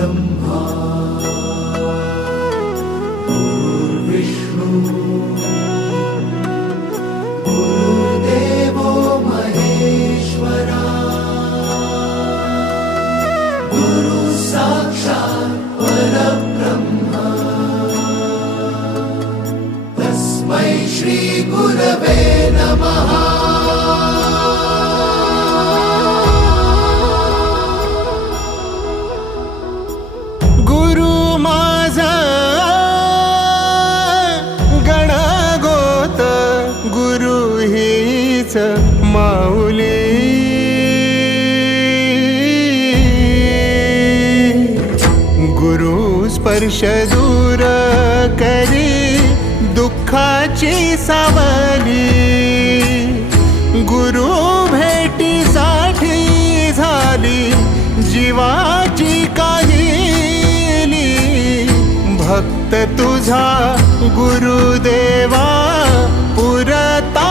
ब्रह्मा हीच माऊली. गुरु स्पर्श दूर करी दुःखाची सावली. गुरु भेटीसाठी झाली जीवाची काहिली. भक्त तुझा गुरुदेवा पुरता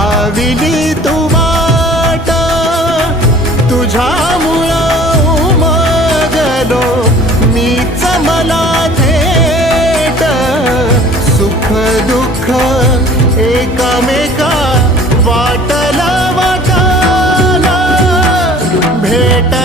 पाविली तू वाट तुझ्या मुळा उमगलो मी चमला थेट सुख दुःख एकामेका वाटला वाटाला. भेट